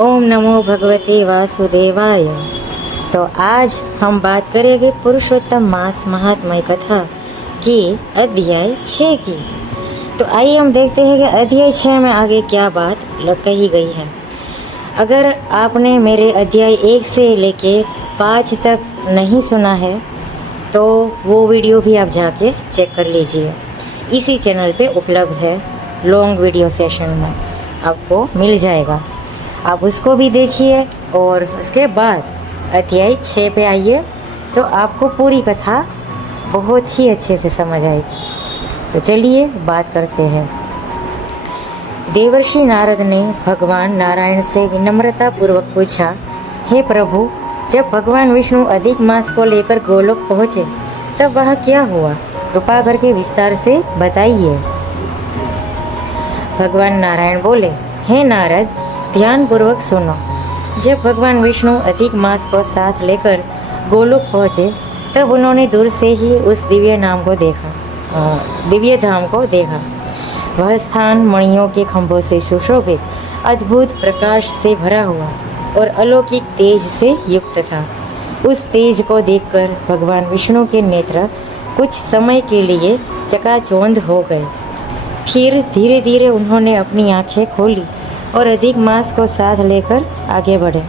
ओम नमो भगवते वासुदेवाय। तो आज हम बात करेंगे पुरुषोत्तम मास महात्म्य कथा की अध्याय 6 की। तो आइए हम देखते हैं कि अध्याय 6 में आगे क्या बात कही गई है। अगर आपने मेरे अध्याय 1 से लेके 5 तक नहीं सुना है तो वो वीडियो भी आप जाके चेक कर लीजिए। इसी चैनल पे उपलब्ध है, लॉन्ग वीडियो सेशन में आपको मिल जाएगा। आप उसको भी देखिए और उसके बाद अध्याय 6 पे आइए तो आपको पूरी कथा बहुत ही अच्छे से समझ आएगी। तो चलिए बात करते हैं। देवर्षि नारद ने भगवान नारायण से विनम्रता पूर्वक पूछा, हे प्रभु, जब भगवान विष्णु अधिक मास को लेकर गोलोक पहुँचे तब वह क्या हुआ? कृपा करके विस्तार से बताइए। भगवान नारायण बोले, हे नारद, ध्यान पूर्वक सुनो। जब भगवान विष्णु अधिक मास को साथ लेकर गोलोक पहुँचे तब उन्होंने दूर से ही उस दिव्य धाम को देखा। वह स्थान मणियों के खंभों से सुशोभित, अद्भुत प्रकाश से भरा हुआ और अलौकिक तेज से युक्त था। उस तेज को देखकर भगवान विष्णु के नेत्र कुछ समय के लिए चकाचौंध हो गए। फिर धीरे धीरे उन्होंने अपनी आंखें खोली और अधिक मास को साथ लेकर आगे बढ़े।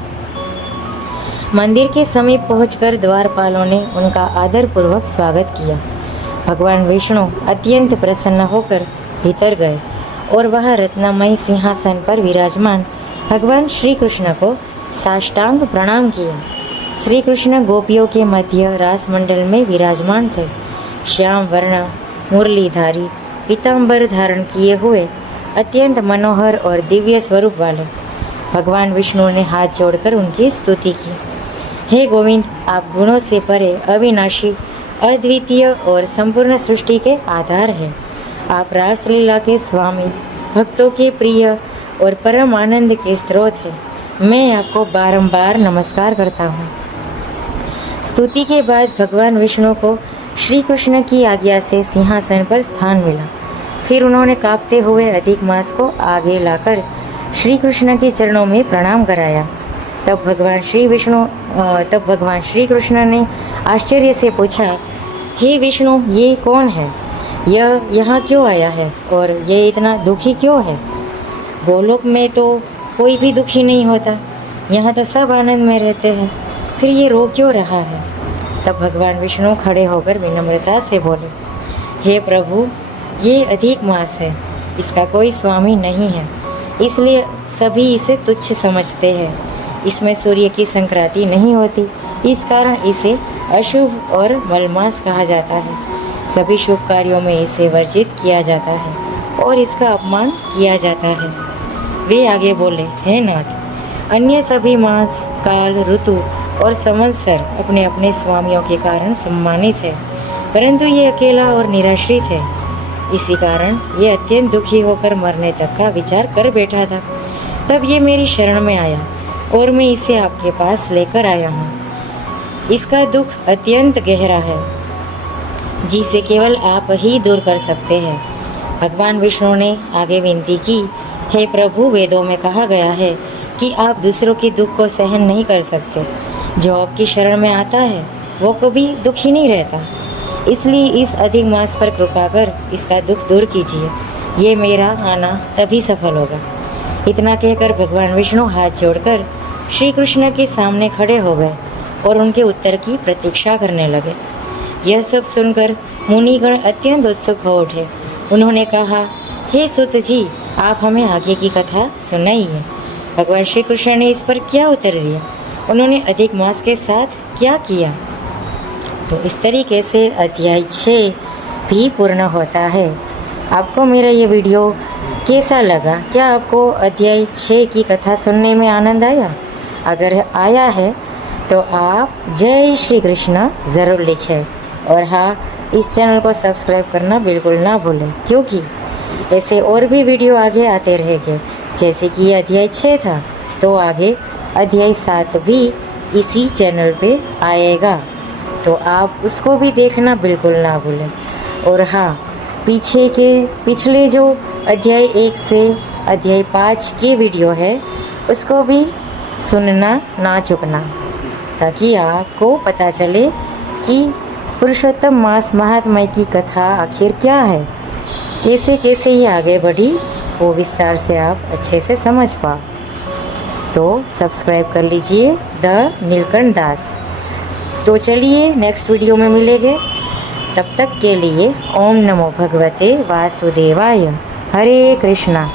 मंदिर के समीप पहुंचकर द्वारपालों ने उनका आदरपूर्वक स्वागत किया। भगवान विष्णु अत्यंत प्रसन्न होकर भीतर गए और वह रत्नमय सिंहासन पर विराजमान भगवान श्री कृष्ण को साष्टांग प्रणाम किया। श्री कृष्ण गोपियों के मध्य रास मंडल में विराजमान थे। श्याम वर्ण मुरलीधारी पीताम्बर धारण किए हुए अत्यंत मनोहर और दिव्य स्वरूप वाले भगवान विष्णु ने हाथ जोड़कर उनकी स्तुति की। हे गोविंद, आप गुणों से परे, अविनाशी, अद्वितीय और संपूर्ण सृष्टि के आधार हैं। आप रासलीला के स्वामी, भक्तों के प्रिय और परम आनंद के स्रोत हैं। मैं आपको बारंबार नमस्कार करता हूँ। स्तुति के बाद भगवान विष्णु को श्री कृष्ण की आज्ञा से सिंहासन पर स्थान मिला। फिर उन्होंने कांपते हुए अधिक मास को आगे लाकर श्री कृष्ण के चरणों में प्रणाम कराया। तब भगवान श्री कृष्ण ने आश्चर्य से पूछा, हे विष्णु, ये कौन है? यह यहाँ क्यों आया है और ये इतना दुखी क्यों है? गोलोक में तो कोई भी दुखी नहीं होता, यहाँ तो सब आनंद में रहते हैं, फिर ये रो क्यों रहा है? तब भगवान विष्णु खड़े होकर विनम्रता से बोले, हे प्रभु, ये अधिक मास है, इसका कोई स्वामी नहीं है, इसलिए सभी इसे तुच्छ समझते हैं। इसमें सूर्य की संक्रांति नहीं होती, इस कारण इसे अशुभ और मलमास कहा जाता है। सभी शुभ कार्यों में इसे वर्जित किया जाता है और इसका अपमान किया जाता है। वे आगे बोले, हे नाथ, अन्य सभी मास, काल, ऋतु और संवत्सर अपने अपने स्वामियों के कारण सम्मानित है, परंतु ये अकेला और निराश्रित है। इसी कारण ये अत्यंत दुखी होकर मरने तक का विचार कर बैठा था। तब ये मेरी शरण में आया और मैं इसे आपके पास लेकर आया हूँ। इसका दुख अत्यंत गहरा है, जिसे केवल आप ही दूर कर सकते हैं। भगवान विष्णु ने आगे विनती की, हे प्रभु, वेदों में कहा गया है कि आप दूसरों के दुख को सहन नहीं कर सकते। जो आपकी शरण में आता है वो कभी दुखी नहीं रहता, इसलिए इस अधिक मास पर कृपा कर इसका दुख दूर कीजिए। ये मेरा आना तभी सफल होगा। इतना कहकर भगवान विष्णु हाथ जोड़कर श्री कृष्ण के सामने खड़े हो गए और उनके उत्तर की प्रतीक्षा करने लगे। यह सब सुनकर मुनिगण अत्यंत उत्सुक हो उठे। उन्होंने कहा, हे सुत जी, आप हमें आगे की कथा सुनाइए। भगवान श्री कृष्ण ने इस पर क्या उत्तर दिया? उन्होंने अधिक मास के साथ क्या किया? तो इस तरीके से अध्याय 6 भी पूर्ण होता है। आपको मेरा ये वीडियो कैसा लगा? क्या आपको अध्याय 6 की कथा सुनने में आनंद आया? अगर आया है तो आप जय श्री कृष्ण ज़रूर लिखें और हाँ, इस चैनल को सब्सक्राइब करना बिल्कुल ना भूलें, क्योंकि ऐसे और भी वीडियो आगे आते रहेंगे। जैसे कि ये अध्याय 6 था तो आगे अध्याय 7 भी इसी चैनल पे आएगा, तो आप उसको भी देखना बिल्कुल ना भूलें। और हाँ, पिछले जो अध्याय 1 से अध्याय 5 की वीडियो है उसको भी सुनना ना चुकना, ताकि आपको पता चले कि पुरुषोत्तम मास महात्म्य की कथा आखिर क्या है, कैसे कैसे ये आगे बढ़ी, वो विस्तार से आप अच्छे से समझ पाओ। तो सब्सक्राइब कर लीजिए द नीलकंठ दास। तो चलिए नेक्स्ट वीडियो में मिलेंगे, तब तक के लिए ओम नमो भगवते वासुदेवाय। हरे कृष्णा।